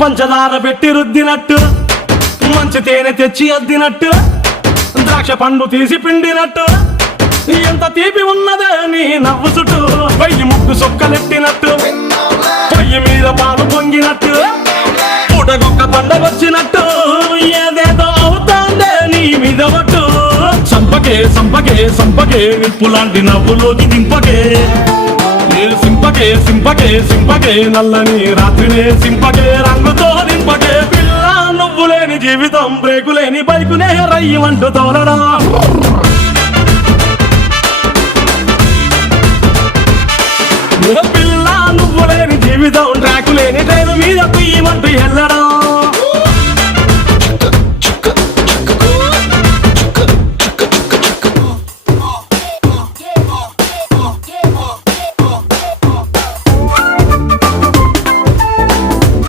పంచదార పెట్టి రుద్దినట్టు మంచి తేనె తెచ్చి అద్దినట్టు ద్రాక్ష పండు తీసి పిండినట్టు ఎంత తీపి ఉన్నదే నీ నవ్వు చుట్టూ వెయ్యి ముగ్గు సొక్కలెట్టినట్టు పొయ్యి మీద పాలు పొంగినట్టు పూటకొక్క పండగొచ్చినట్టు ఏదేదో అవుతాందే నీ మీద ఒట్టు సంపకే సంపకే సంపకే నిప్పు లాంటి నవ్వులోకి దింపకే సింపకే సింపకే సింపకే నల్లని రాత్రినే సింపకే రంగుతో నింపకే పిల్ల నువ్వు లేని జీవితం బ్రేకు లేని బైకునే రయ్యమంటూ తోలడా పిల్ల నువ్వు లేని జీవితం ట్రాకు లేని ట్రైన్ మీద